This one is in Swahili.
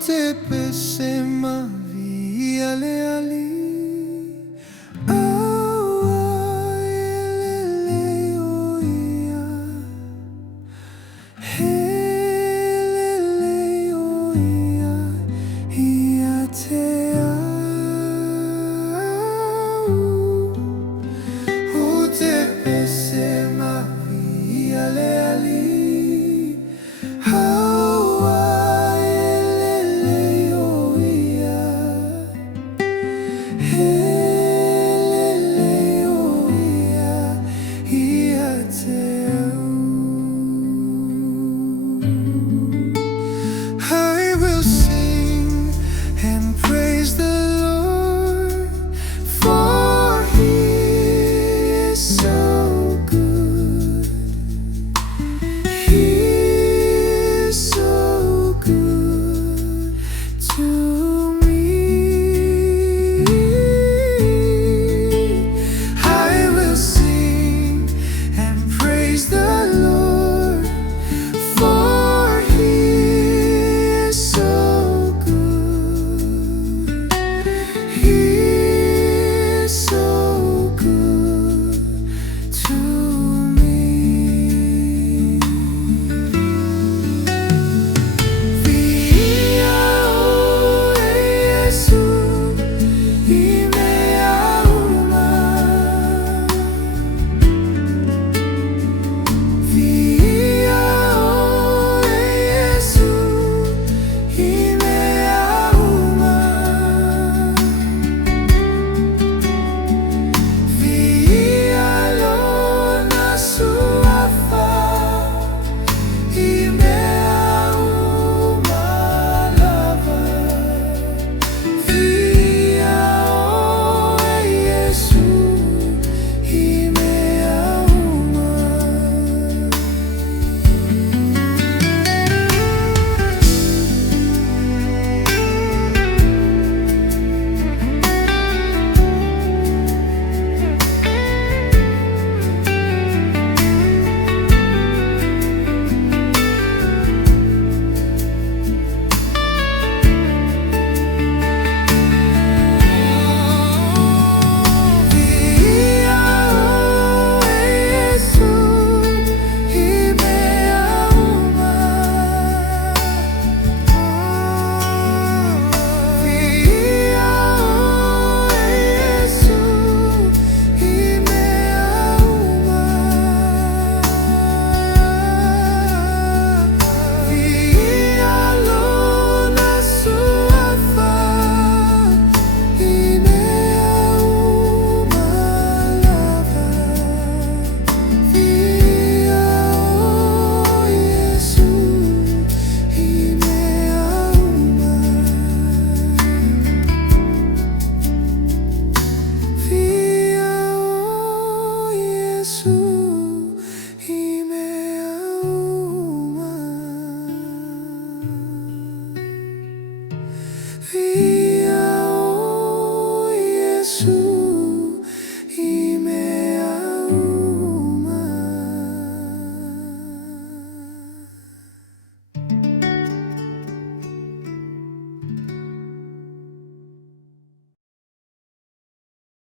te PESE ma Viia Le Alii. PESE ma Viia Le Alii. I will sing and praise the Lord, for He is so good. He is so good to me. I will sing and praise the Lord, for He is so good. He is so good to me. Viia Yesu, imea uma. Viia Yesu, imea uma. Viia lo na sua fa, imea uma lava. Viia Yesu, imea uma. Viia Yesu.